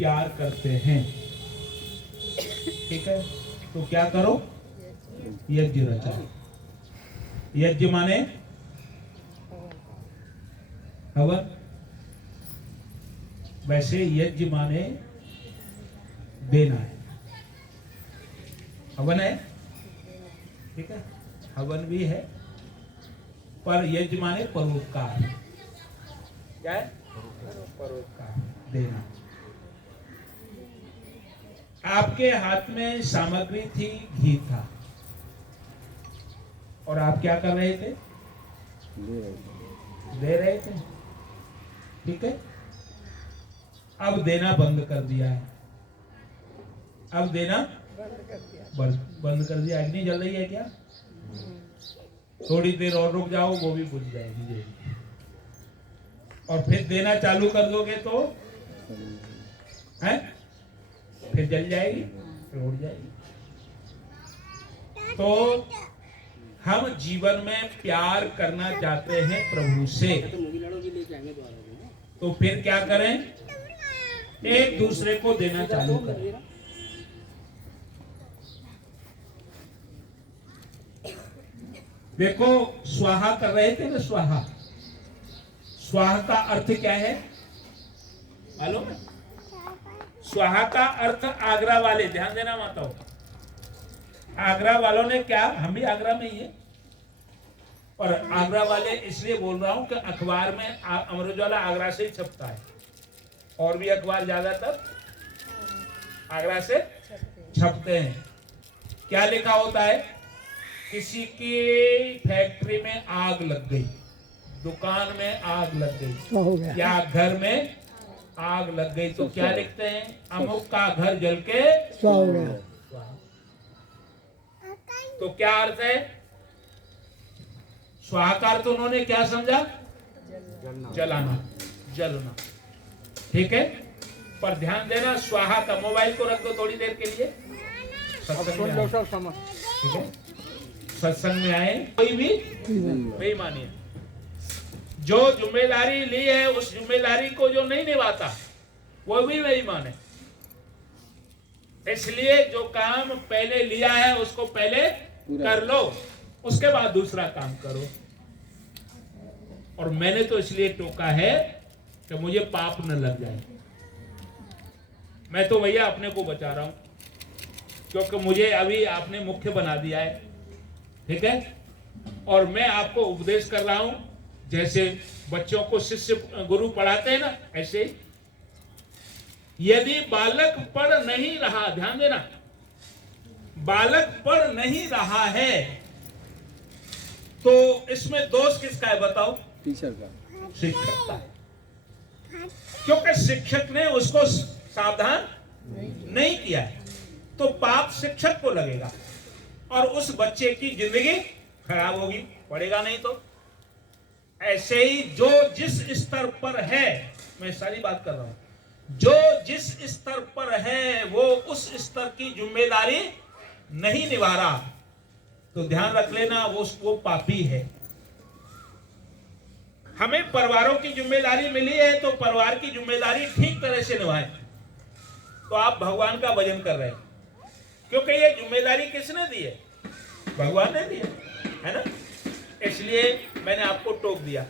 प्यार करते हैं, ठीक है, तो क्या करो, यज्ञ रचाओ। यज्ञ माने हवन, वैसे यज्ञ माने देना है, हवन है, ठीक है, हवन भी है, पर यज्ञ माने परोपकार। क्या है? परोपकार, देना। आपके हाथ में सामग्री थी, घी था, और आप क्या कर रहे थे? दे रहे थे, ठीक है। अब देना बंद कर दिया है, अब देना बंद कर दिया। अग्नि जल रही है क्या? थोड़ी देर और रुक जाओ, वो भी बुझ जाएगी, और फिर देना चालू कर दोगे तो है, फिर जल जाएगी, फिर उड़ जाएगी। तो हम जीवन में प्यार करना चाहते हैं प्रभु से, तो फिर क्या करें? एक दूसरे को देना चालू करें। देखो, स्वाहा कर रहे थे ना, स्वाहा। स्वाहा का अर्थ क्या है मालूम है? स्वाहा का अर्थ आगरा वाले, ध्यान देना माताओं, आगरा वालों ने क्या, हम भी आगरा में ही है, और आगरा वाले इसलिए बोल रहा हूं कि अखबार में अमर उजाला आगरा से ही छपता है, और भी अखबार ज्यादातर आगरा से छपते हैं। क्या लिखा होता है? किसी की फैक्ट्री में आग लग गई, दुकान में आग लग गई, या घर में आग लग गई, तो क्या लिखते हैं? अमुक का घर जल के स्वाहा। तो क्या अर्थ है? स्वाहा का अर्थ उन्होंने क्या समझा? जलाना, जलना, ठीक है। पर ध्यान देना, स्वाहा का मोबाइल को रख दो थोड़ी देर के लिए, ठीक है। सत्संग में आए, कोई भी बेईमानी है, जो जिम्मेदारी ली है उस जिम्मेदारी को जो नहीं निभाता वो भी बेईमान है। इसलिए जो काम पहले लिया है उसको पहले कर लो, उसके बाद दूसरा काम करो। और मैंने तो इसलिए टोका है कि मुझे पाप न लग जाए। मैं तो भैया अपने को बचा रहा हूं, क्योंकि मुझे अभी आपने मुख्य बना दिया है, ठीक है। और मैं आपको उपदेश कर रहा हूं, जैसे बच्चों को शिष्य गुरु पढ़ाते हैं ना, ऐसे यदि बालक पढ़ नहीं रहा, ध्यान देना, बालक पढ़ नहीं रहा है तो इसमें दोष किसका है बताओ? टीचर का, शिक्षक का है, क्योंकि शिक्षक ने उसको सावधान नहीं किया है, तो पाप शिक्षक को लगेगा और उस बच्चे की जिंदगी खराब होगी, पढ़ेगा नहीं तो। ऐसे ही जो जिस स्तर पर है, मैं सारी बात कर रहा हूं, जो जिस स्तर पर है वो उस स्तर की जिम्मेदारी नहीं निभा रहा, तो ध्यान रख लेना वो पापी है। हमें परिवारों की जिम्मेदारी मिली है तो परिवार की जिम्मेदारी ठीक तरह से निभाएं, तो आप भगवान का भजन कर रहे हैं, क्योंकि ये जिम्मेदारी किसने दी है? भगवान ने दी है ना। इसलिए मैंने आपको टोक दिया,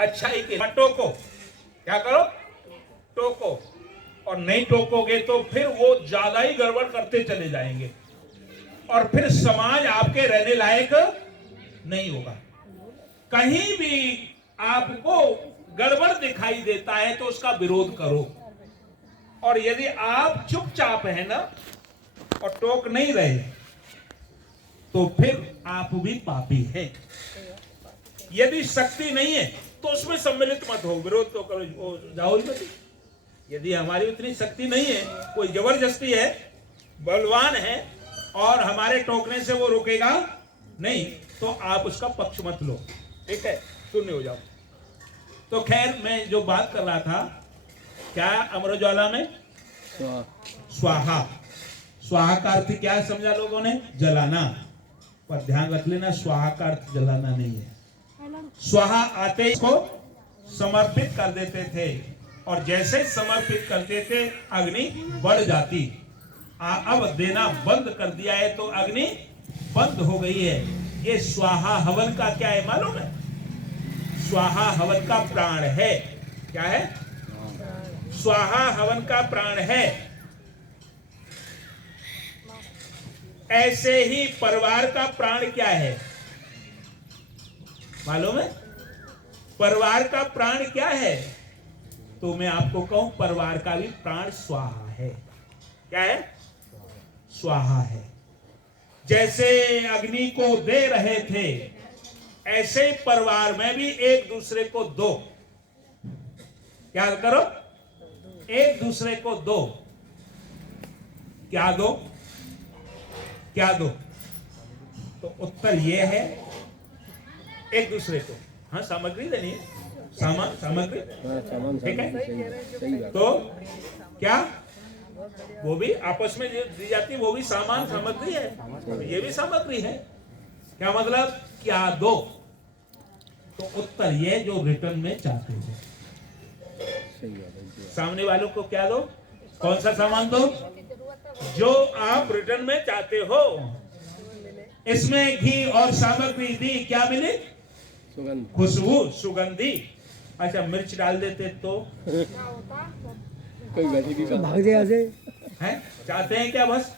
अच्छाई के टोको, क्या करो? टोको, और नहीं टोकोगे तो फिर वो ज्यादा ही गड़बड़ करते चले जाएंगे और फिर समाज आपके रहने लायक नहीं होगा। कहीं भी आपको गड़बड़ दिखाई देता है तो उसका विरोध करो, और यदि आप चुपचाप है ना और टोक नहीं रहे तो फिर आप भी पापी हैं। यदि शक्ति नहीं है तो उसमें सम्मिलित मत हो, विरोध तो करो, जाओ ही मत। यदि हमारी उतनी शक्ति नहीं है, कोई जबरदस्ती है, बलवान है और हमारे टोकने से वो रुकेगा नहीं, तो आप उसका पक्ष मत लो, ठीक है, शून्य हो जाओ। तो खैर, मैं जो बात कर रहा था, क्या अमर उजाला में स्वाहा, स्वाहा का अर्थ क्या समझा लोगों ने? जलाना। पर ध्यान रख लेना, स्वाहा का अर्थ जलाना नहीं है। स्वाहा आते को समर्पित कर देते थे, और जैसे समर्पित करते थे अग्नि बढ़ जाती। अब देना बंद कर दिया है तो अग्नि बंद हो गई है। ये स्वाहा हवन का क्या है मालूम है? स्वाहा हवन का प्राण है। क्या है? स्वाहा हवन का प्राण है। ऐसे ही परिवार का प्राण क्या है मालूम है? परिवार का प्राण क्या है? तो मैं आपको कहूं परिवार का भी प्राण स्वाहा है। क्या है? स्वाहा है। जैसे अग्नि को दे रहे थे ऐसे परिवार में भी एक दूसरे को दो। क्या करो? एक दूसरे को दो। क्या दो? क्या दो? तो उत्तर यह है एक दूसरे को, हाँ सामग्री देनी है, सामग्री, ठीक है। तो क्या वो भी आपस में दी जाती है, वो भी सामग्री है, ये भी सामग्री है। क्या मतलब? क्या दो? तो उत्तर ये जो रिटर्न में चाहते हो। सामने वालों को क्या दो? कौन सा सामान दो? जो आप रिटर्न में चाहते हो। इसमें घी और सामग्री दी, क्या मिली? खुशबू, सुगंधी। अच्छा मिर्च डाल देते तो कोई भाग जाए हैं? चाहते हैं क्या भस?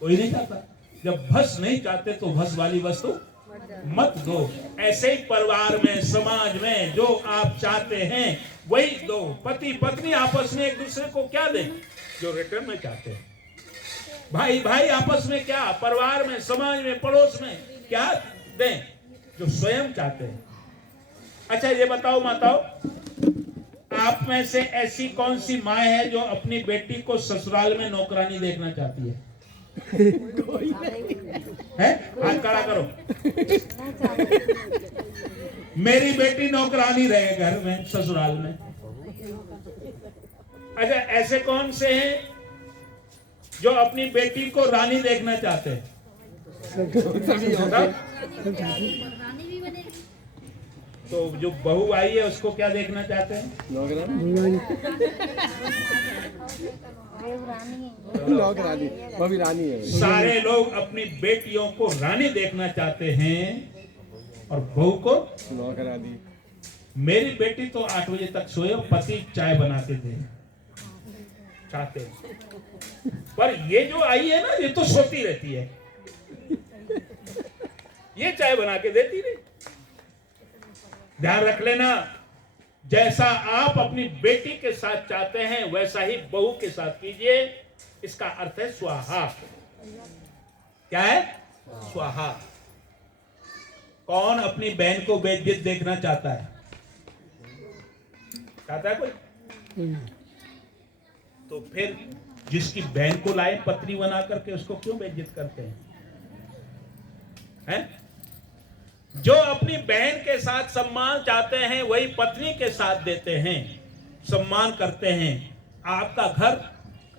कोई नहीं चाहता। जब भस नहीं चाहते तो भस वाली वस्तु मत दो। ऐसे ही परिवार में, समाज में जो आप चाहते हैं वही दो। पति पत्नी आपस में एक दूसरे को क्या दें? जो रिटर्न में चाहते हैं। भाई भाई आपस में क्या? परिवार में, समाज में, पड़ोस में क्या दें? जो स्वयं चाहते हैं। अच्छा ये बताओ माताओ, आप में से ऐसी कौन सी माँ है जो अपनी बेटी को ससुराल में नौकरानी देखना चाहती है? है? हाथ खड़ा करो। मेरी बेटी नौकरानी रहे घर में, ससुराल में। अच्छा ऐसे कौन से हैं जो अपनी बेटी को रानी देखना चाहते हैं? तो जो बहू आई है उसको क्या देखना चाहते हैं? रानी है। सारे लोग अपनी बेटियों को रानी देखना चाहते हैं और बहू को नौकरानी। मेरी बेटी तो 8 बजे तक सोए, पति चाय बनाते थे चाहते हैं। पर ये जो आई है ना, ये तो सोती रहती है, ये चाय बना के देती नहीं। ध्यान रख लेना, जैसा आप अपनी बेटी के साथ चाहते हैं वैसा ही बहू के साथ कीजिए। इसका अर्थ है स्वाहा। क्या है? स्वाहा। कौन अपनी बहन को बेइज्जत देखना चाहता है? चाहता है कोई? तो फिर जिसकी बहन को लाए पत्नी बना करके उसको क्यों बेइज्जत करते हैं? हैं? जो अपनी बहन के साथ सम्मान चाहते हैं वही पत्नी के साथ देते हैं, सम्मान करते हैं। आपका घर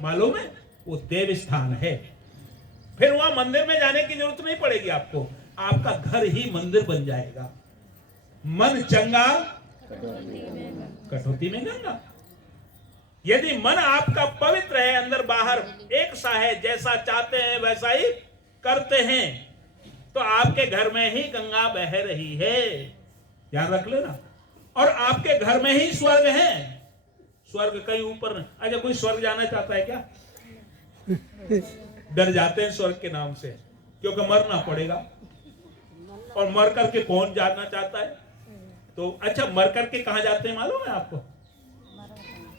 मालूम है वो देव स्थान है। फिर वहां मंदिर में जाने की जरूरत नहीं पड़ेगी आपको, आपका घर ही मंदिर बन जाएगा। मन चंगा कटौती में गंगा। यदि मन आपका पवित्र है, अंदर बाहर एक सा है, जैसा चाहते हैं वैसा ही करते हैं, तो आपके घर में ही गंगा बह रही है। ध्यान रख लेना। और आपके घर में ही स्वर्ग है। स्वर्ग कहीं ऊपर नहीं। अच्छा कोई स्वर्ग जाना चाहता है क्या? डर जाते हैं स्वर्ग के नाम से, क्योंकि मरना पड़ेगा। और मर करके कौन जाना चाहता है? तो अच्छा मर करके कहां जाते हैं मालूम है आपको?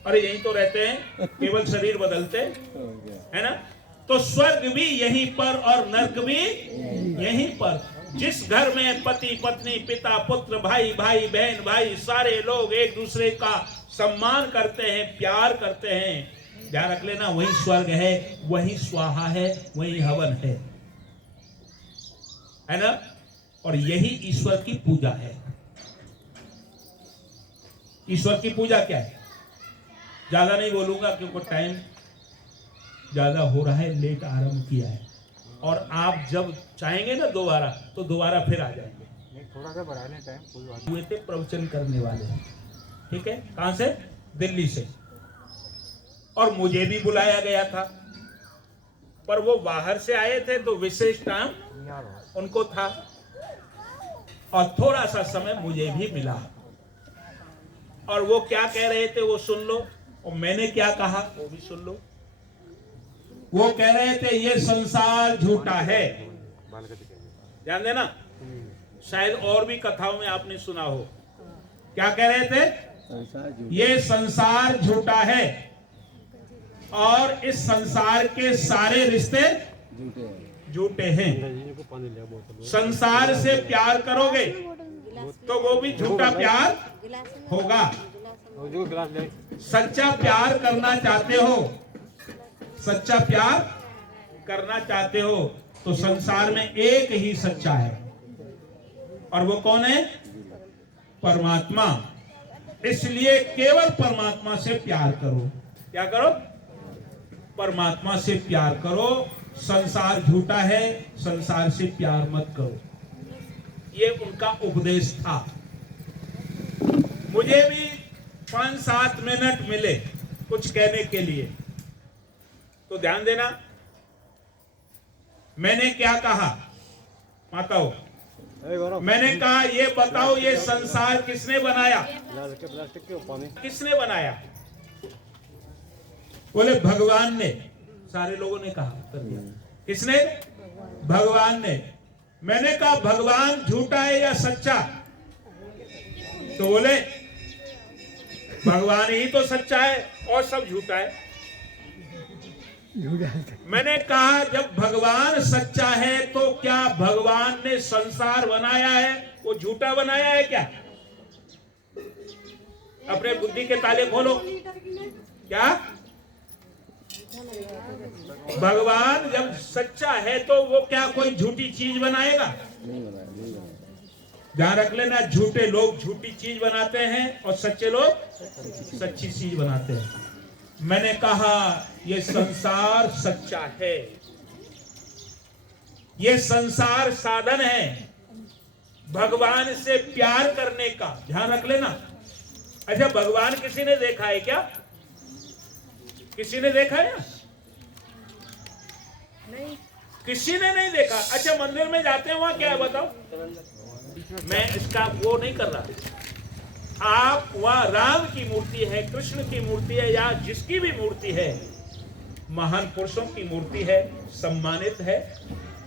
अरे यहीं तो रहते हैं, केवल शरीर बदलते है ना। तो स्वर्ग भी यहीं पर और नरक भी यहीं पर। जिस घर में पति पत्नी, पिता पुत्र, भाई भाई, बहन भाई, सारे लोग एक दूसरे का सम्मान करते हैं, प्यार करते हैं, ध्यान रख लेना वही स्वर्ग है, वही स्वाहा है, वही हवन है ना। और यही ईश्वर की पूजा है। ईश्वर की पूजा क्या है? ज्यादा नहीं बोलूंगा क्योंकि टाइम ज्यादा हो रहा है, लेट आरंभ किया है। और आप जब चाहेंगे ना दोबारा, तो दोबारा फिर आ जाएंगे। थोड़ा सा बढ़ा लें टाइम, कोई बात हुए थे प्रवचन करने वाले, ठीक है। कहां से? दिल्ली से, और मुझे भी बुलाया गया था, पर वो बाहर से आए थे तो विशेष काम उनको था, और थोड़ा सा समय मुझे भी मिला। और वो क्या कह रहे थे वो सुन लो, और मैंने क्या कहा वो भी सुन लो। वो कह रहे थे ये संसार झूठा है, ध्यान देना, शायद और भी कथाओं में आपने सुना हो। क्या कह रहे थे? ये संसार झूठा है और इस संसार के सारे रिश्ते झूठे हैं। संसार से प्यार करोगे तो वो भी झूठा प्यार होगा। सच्चा प्यार करना चाहते हो, सच्चा प्यार करना चाहते हो तो संसार में एक ही सच्चा है, और वो कौन है? परमात्मा। इसलिए केवल परमात्मा से प्यार करो। क्या करो? परमात्मा से प्यार करो। संसार झूठा है, संसार से प्यार मत करो। ये उनका उपदेश था। मुझे भी 5-7 मिनट मिले कुछ कहने के लिए, तो ध्यान देना। मैंने क्या कहा माताओं? मैंने कहा ये बताओ ये संसार किसने बनाया? किसने बनाया? बोले भगवान ने। सारे लोगों ने कहा उत्तर दिया। किसने? भगवान ने। मैंने कहा भगवान झूठा है या सच्चा? तो बोले भगवान ही तो सच्चा है और सब झूठा है। मैंने कहा जब भगवान सच्चा है तो क्या भगवान ने संसार बनाया है वो झूठा बनाया है क्या? अपने बुद्धि के ताले खोलो। क्या भगवान जब सच्चा है तो वो क्या कोई झूठी चीज बनाएगा? ध्यान रख लेना, झूठे लोग झूठी चीज बनाते हैं और सच्चे लोग सच्ची चीज बनाते हैं। मैंने कहा ये संसार सच्चा है, ये संसार साधन है भगवान से प्यार करने का। ध्यान रख लेना। अच्छा भगवान किसी ने देखा है क्या? किसी ने देखा है? नहीं, किसी ने नहीं देखा। अच्छा मंदिर में जाते हैं वहां क्या है बताओ? मैं इसका वो नहीं कर रहा। आप वहां राम की मूर्ति है, कृष्ण की मूर्ति है, या जिसकी भी मूर्ति है, महान पुरुषों की मूर्ति है, सम्मानित है,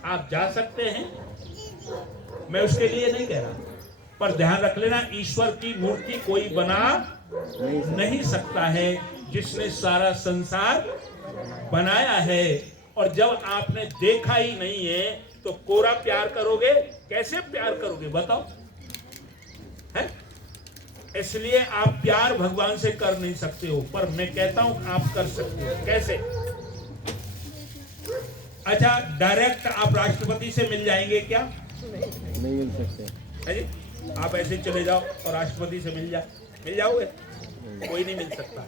आप जा सकते हैं, मैं उसके लिए नहीं कह रहा। पर ध्यान रख लेना ईश्वर की मूर्ति कोई बना नहीं सकता है जिसने सारा संसार बनाया है। और जब आपने देखा ही नहीं है तो कोरा प्यार करोगे? कैसे प्यार करोगे बताओ? है? इसलिए आप प्यार भगवान से कर नहीं सकते हो, पर मैं कहता हूं आप कर सकते हो। कैसे? अच्छा डायरेक्ट आप राष्ट्रपति से मिल जाएंगे क्या? नहीं मिल सकते। है जी? आप ऐसे चले जाओ और राष्ट्रपति से मिल जाओगे? कोई नहीं मिल सकता।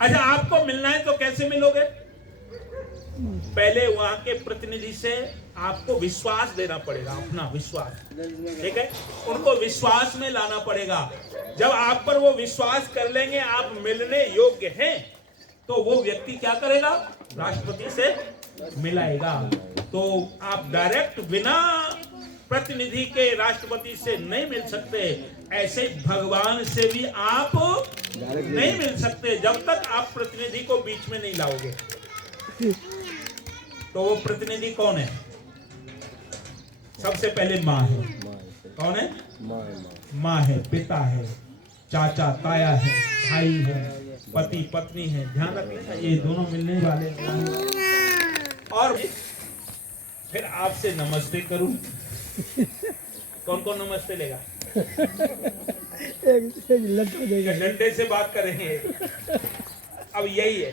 अच्छा आपको मिलना है तो कैसे मिलोगे? पहले वहां के प्रतिनिधि से आपको विश्वास देना पड़ेगा, अपना विश्वास, ठीक है? उनको विश्वास में लाना पड़ेगा। जब आप पर वो विश्वास कर लेंगे आप मिलने योग्य हैं, तो वो व्यक्ति क्या करेगा? राष्ट्रपति से मिलाएगा। तो आप डायरेक्ट बिना प्रतिनिधि के राष्ट्रपति से नहीं मिल सकते। ऐसे भगवान से भी आप नहीं मिल सकते जब तक आप प्रतिनिधि को बीच में नहीं लाओगे। तो वो प्रतिनिधि कौन है? सबसे पहले माँ है। कौन है? माँ है, पिता है, चाचा ताया है, भाई है, पति पत्नी है। ध्यान रखना ये दोनों मिलने वाले हैं। और फिर आपसे नमस्ते करूं। कौन कौन नमस्ते लेगा? डंडे से बात करेंगे। अब यही है,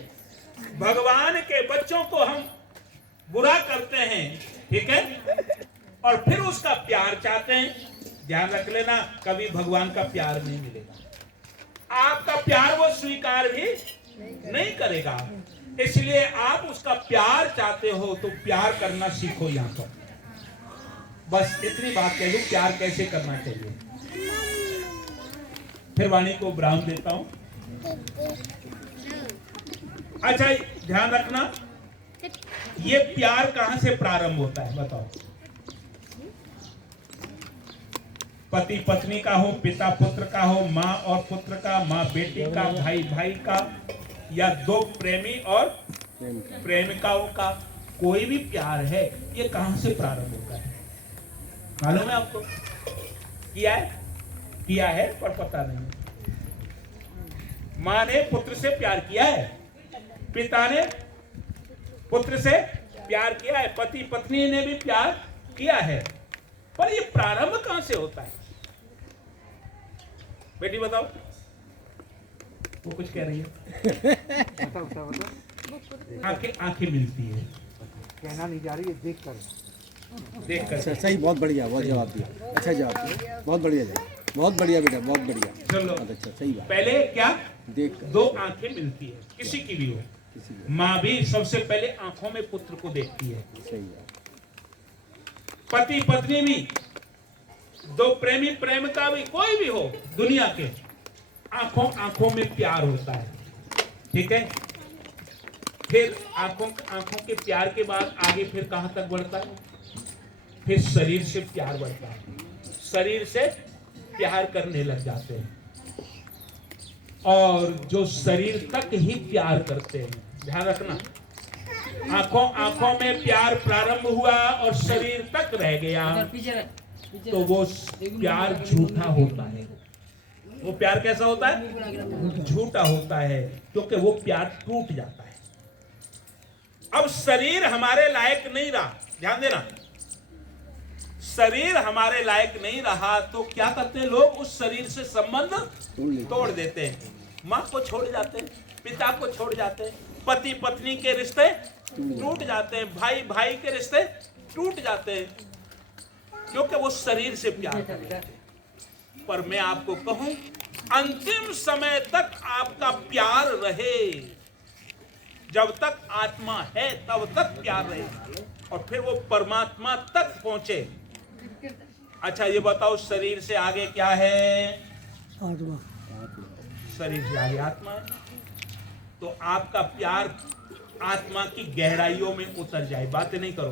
भगवान के बच्चों को हम बुरा करते हैं, ठीक है, और फिर उसका प्यार चाहते हैं। ध्यान रख लेना कभी भगवान का प्यार नहीं मिलेगा। आपका प्यार वो स्वीकार भी नहीं करेगा। इसलिए आप उसका प्यार चाहते हो तो प्यार करना सीखो। यहां पर बस इतनी बात कह दूं, प्यार कैसे करना चाहिए। फिर वाणी को विराम देता हूं। अच्छा ध्यान रखना, ये प्यार कहां से प्रारंभ होता है बताओ? पति पत्नी का हो, पिता पुत्र का हो, माँ और पुत्र का, माँ बेटी का, भाई भाई का, या दो प्रेमी और प्रेमिकाओं का, कोई भी प्यार है, ये कहां से प्रारंभ होता है? मालूम है आपको? किया है पर पता नहीं। माँ ने पुत्र से प्यार किया है, पिता ने पुत्र से प्यार किया है, पति पत्नी ने भी प्यार किया है, पर ये प्रारंभ कहां से होता है? बेटी बताओ। वो कुछ कह रही है। आंखें मिलती है, कहना नहीं जा रही है, देख कर। अच्छा सही, बहुत बढ़िया, बहुत जवाब दिया, अच्छा जवाब दिया, बहुत बढ़िया जवाब, बहुत बढ़िया बेटा, बहुत बढ़िया। चलो अच्छा सही बात। पहले क्या देख दो आंखें मिलती है, किसी की भी हो, किसी को माँ भी सबसे पहले आंखों में पुत्र को देखती है, सही बात। पति पत्नी भी, दो प्रेमी प्रेमिका भी, कोई भी हो दुनिया के, आंखों में प्यार होता है, ठीक है? फिर आंखों के प्यार के बाद आगे फिर कहां तक बढ़ता है? फिर शरीर से प्यार बढ़ता है, शरीर से प्यार करने लग जाते हैं, और जो शरीर तक ही प्यार करते हैं, ध्यान रखना, आंखों में प्यार प्रारंभ हुआ और शरीर तक रह गया, तो वो प्यार झूठा होता है। वो प्यार कैसा होता है? झूठा होता है, क्योंकि वो प्यार टूट जाता है। अब शरीर हमारे लायक नहीं रहा, ध्यान देना, शरीर हमारे लायक नहीं रहा तो क्या करते हैं लोग? उस शरीर से संबंध तोड़ देते हैं, माँ को छोड़ जाते हैं, पिता को छोड़ जाते हैं, पति पत्नी के रिश्ते टूट जाते हैं, भाई भाई के रिश्ते टूट जाते हैं, क्योंकि वो शरीर से प्यार करते हैं। पर मैं आपको कहूं, अंतिम समय तक आपका प्यार रहे, जब तक आत्मा है तब तक प्यार रहे, और फिर वो परमात्मा तक पहुंचे। अच्छा ये बताओ, शरीर से आगे क्या है? आत्मा। शरीर से आगे आत्मा है, तो आपका प्यार आत्मा की गहराइयों में उतर जाए, बातें नहीं करो,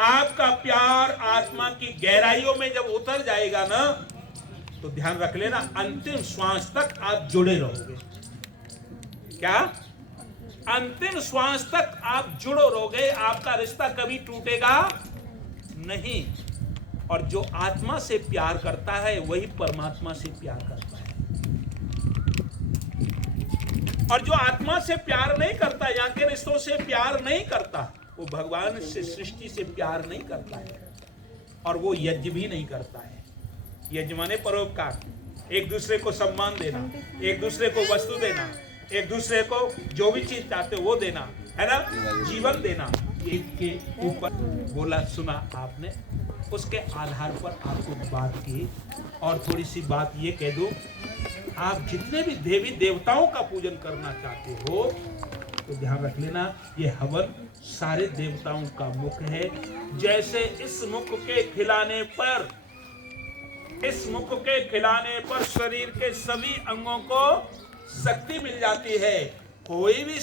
आपका प्यार आत्मा की गहराइयों में जब उतर जाएगा ना, तो ध्यान रख लेना, अंतिम श्वास तक आप जुड़े रहोगे। क्या? अंतिम श्वास तक आप जुड़े रहोगे, आपका रिश्ता कभी टूटेगा नहीं। और जो आत्मा से प्यार करता है वही परमात्मा से प्यार करता है, और जो आत्मा से प्यार नहीं करता, यहाँ के रिश्तों से प्यार नहीं करता, वो भगवान से, सृष्टि से प्यार नहीं करता है, और वो यज्ञ भी नहीं करता है। यज्ञ माने परोपकार, एक दूसरे को सम्मान देना, एक दूसरे को वस्तु देना, एक दूसरे को जो भी चीज चाहते हो वो देना, है ना, जीवन देना। एक के ऊपर बोला सुना आपने, उसके आधार पर आपको बात की। और थोड़ी सी बात ये कह दूं, आप जितने भी देवी देवताओं का पूजन करना चाहते हो तो ध्यान रख लेना, ये हवन सारे देवताओं का मुख है। जैसे इस मुख के खिलाने पर शरीर के सभी अंगों को शक्ति मिल जाती है, कोई भी